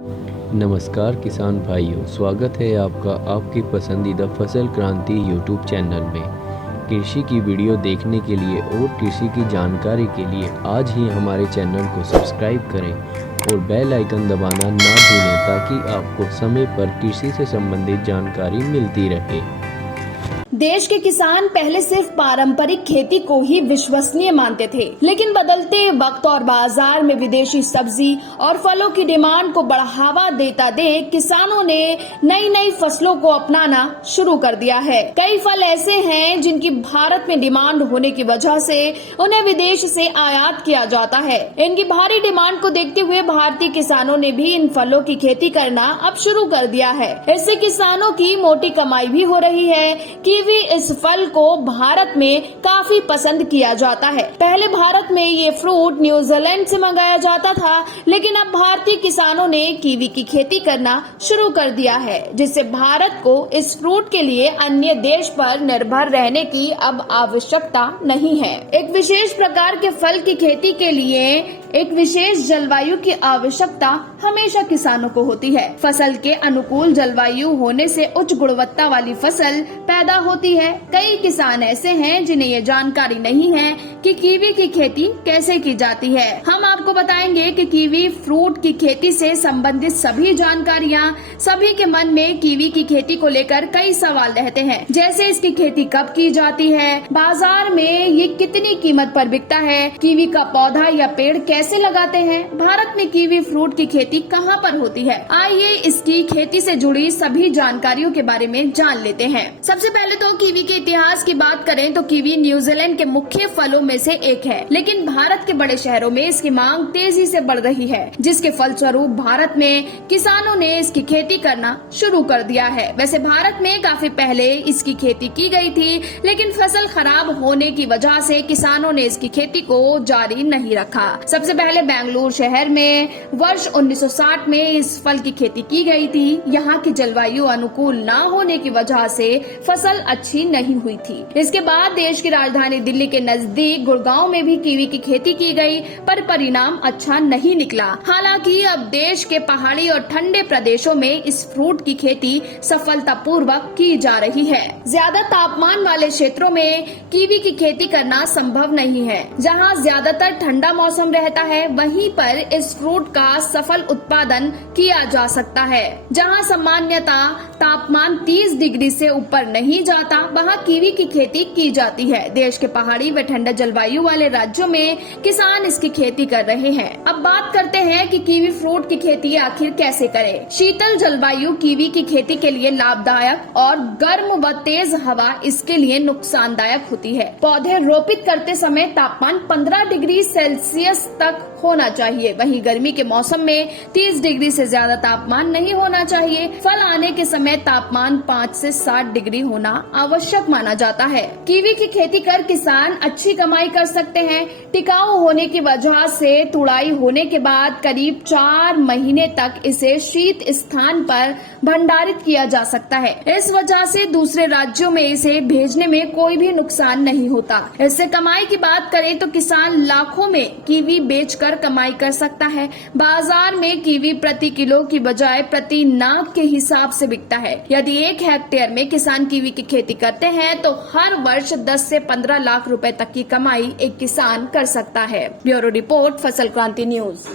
नमस्कार किसान भाइयों, स्वागत है आपका आपकी पसंदीदा फसल क्रांति यूट्यूब चैनल में। कृषि की वीडियो देखने के लिए और कृषि की जानकारी के लिए आज ही हमारे चैनल को सब्सक्राइब करें और बेल आइकन दबाना ना भूलें ताकि आपको समय पर कृषि से संबंधित जानकारी मिलती रहे। देश के किसान पहले सिर्फ पारंपरिक खेती को ही विश्वसनीय मानते थे, लेकिन बदलते वक्त और बाजार में विदेशी सब्जी और फलों की डिमांड को बढ़ावा देता देख किसानों ने नई नई फसलों को अपनाना शुरू कर दिया है। कई फल ऐसे हैं जिनकी भारत में डिमांड होने की वजह से उन्हें विदेश से आयात किया जाता है। इनकी भारी डिमांड को देखते हुए भारतीय किसानों ने भी इन फलों की खेती करना अब शुरू कर दिया है। इससे किसानों की मोटी कमाई भी हो रही है। कीवी इस फल को भारत में काफी पसंद किया जाता है। पहले भारत में ये फ्रूट न्यूजीलैंड से मंगाया जाता था, लेकिन अब भारतीय किसानों ने कीवी की खेती करना शुरू कर दिया है, जिससे भारत को इस फ्रूट के लिए अन्य देश पर निर्भर रहने की अब आवश्यकता नहीं है। एक विशेष प्रकार के फल की खेती के लिए एक विशेष जलवायु की आवश्यकता हमेशा किसानों को होती है। फसल के अनुकूल जलवायु होने से उच्च गुणवत्ता वाली फसल पैदा होती है। कई किसान ऐसे हैं जिन्हें ये जानकारी नहीं है कि कीवी की खेती कैसे की जाती है। हम आपको बताएंगे कि कीवी फ्रूट की खेती से संबंधित सभी जानकारियाँ। सभी के मन में कीवी की खेती को लेकर कई सवाल रहते हैं, जैसे इसकी खेती कब की जाती है, बाजार में ये कितनी कीमत पर बिकता है, कीवी का पौधा या पेड़ कैसे लगाते हैं, भारत में कीवी फ्रूट की खेती कहाँ पर होती है। आइए इसकी खेती से जुड़ी सभी जानकारियों के बारे में जान लेते हैं। सबसे पहले तो कीवी के इतिहास की बात करें तो कीवी न्यूजीलैंड के मुख्य फलों में से एक है, लेकिन भारत के बड़े शहरों में इसकी मांग तेजी से बढ़ रही है, जिसके फलस्वरूप भारत में किसानों ने इसकी खेती करना शुरू कर दिया है। वैसे भारत में काफी पहले इसकी खेती की गई थी, लेकिन फसल खराब होने की वजह से किसानों ने इसकी खेती को जारी नहीं रखा। सबसे पहले बेंगलुरु शहर में वर्ष 1960 में इस फल की खेती की गई थी। यहाँ की जलवायु अनुकूल न होने की वजह से फसल अच्छी नहीं हुई थी। इसके बाद देश की राजधानी दिल्ली के नजदीक गुड़गांव में भी कीवी की खेती की गई, पर परिणाम अच्छा नहीं निकला। हालांकि अब देश के पहाड़ी और ठंडे प्रदेशों में इस फ्रूट की खेती सफलतापूर्वक की जा रही है। ज्यादा तापमान वाले क्षेत्रों में कीवी की खेती करना संभव नहीं है। जहाँ ज्यादातर ठंडा मौसम रहता है, वहीं पर इस फ्रूट का सफल उत्पादन किया जा सकता है। जहां सामान्यतः तापमान 30 डिग्री से ऊपर नहीं जाता, वहां कीवी की खेती की जाती है। देश के पहाड़ी व ठंडा जलवायु वाले राज्यों में किसान इसकी खेती कर रहे हैं। अब बात करते हैं कि कीवी फ्रूट की खेती आखिर कैसे करें। शीतल जलवायु कीवी की खेती के लिए लाभदायक और गर्म व तेज हवा इसके लिए नुकसानदायक होती है। पौधे रोपित करते समय तापमान 15 डिग्री सेल्सियस तक होना चाहिए। वहीं गर्मी के मौसम में 30 डिग्री से ज्यादा तापमान नहीं होना चाहिए। फल आने के समय तापमान 5 से 7 डिग्री होना आवश्यक माना जाता है। कीवी की खेती कर किसान अच्छी कमाई कर सकते हैं। टिकाऊ होने की वजह से तुड़ाई होने के बाद करीब 4 महीने तक इसे शीत स्थान पर भंडारित किया जा सकता है। इस वजह से दूसरे राज्यों में इसे भेजने में कोई भी नुकसान नहीं होता। इससे कमाई की बात करें तो किसान लाखों में कीवी बेचकर कमाई कर सकता है। बाजार में कीवी प्रति किलो की बजाय प्रति नाक के हिसाब से बिकता है। यदि 1 हेक्टेयर में किसान कीवी की खेती करते हैं तो हर वर्ष 10 से 15 लाख रुपए तक की कमाई एक किसान कर सकता है। ब्यूरो रिपोर्ट, फसल क्रांति न्यूज।